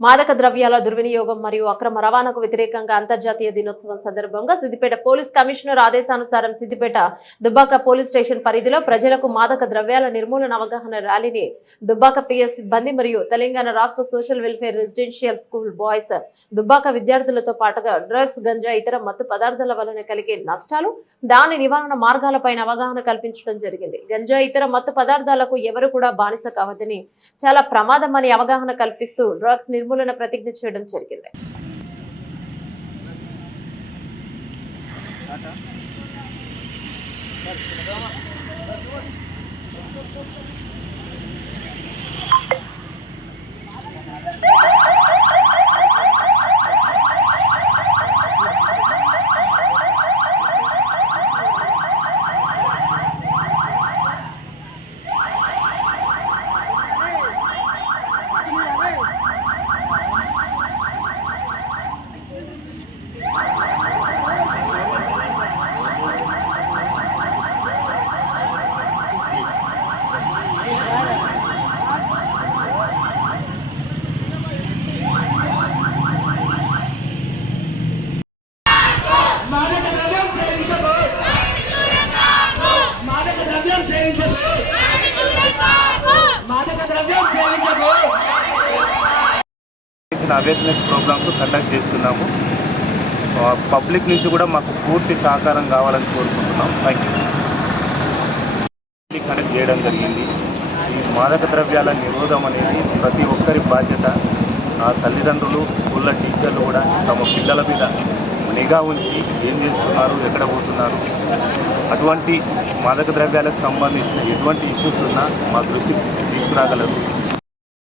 మాదక ద్రవ్యాల దుర్వినియోగం మరియు అక్రమ రవాణాకు వ్యతిరేకంగా అంతర్జాతీయ దినోత్సవం సందర్భంగా సిద్దిపేట పోలీస్ కమిషనర్ ఆదేశానుసారం సిద్దిపేట దుబ్బాక పోలీస్ స్టేషన్ పరిధిలో ప్రజలకు మాదక ద్రవ్యాల నిర్మూలన అవగాహన ర్యాలీని దుబ్బాక పిఎస్ సిబ్బంది మరియు తెలంగాణ రాష్ట్ర social welfare residential school boys Dubbaka విద్యార్థులతో పాటుగా డ్రగ్స్ గంజా ఇతర మత్తు పదార్థాల వలన కలిగే నష్టాలు దాని నివారణ మార్గాలపైన అవగాహన కల్పించడం జరిగింది. గంజా ఇతర మత్తు పదార్థాలకు ఎవరు కూడా బానిస కావద్దని చాలా ప్రమాదం అని అవగాహన కల్పిస్తూ డ్రగ్స్ నిర్మూలన ప్రతిజ్ఞ చేయడం జరిగింది. మాదక చేసిన అవేర్నెస్ ప్రోగ్రామ్స్ కండక్ట్ చేస్తున్నాము. పబ్లిక్ నుంచి కూడా మాకు పూర్తి సహకారం కావాలని కోరుకుంటున్నాం. థ్యాంక్ యూ కనెక్ట్ చేయడం జరిగింది. ఈ మాదక ద్రవ్యాల నిరోధం అనేది ప్రతి ఒక్కరి బాధ్యత. ఆ తల్లిదండ్రులు స్కూళ్ళ టీచర్లు కూడా తమ పిల్లల మీద నిఘా ఉంచి ఏం చేస్తున్నారు ఎక్కడ పోతున్నారు. అటువంటి మాదక ద్రవ్యాలకు సంబంధించిన ఎటువంటి ఇష్యూస్ ఉన్నా మా దృష్టికి తీసుకురాగలరు.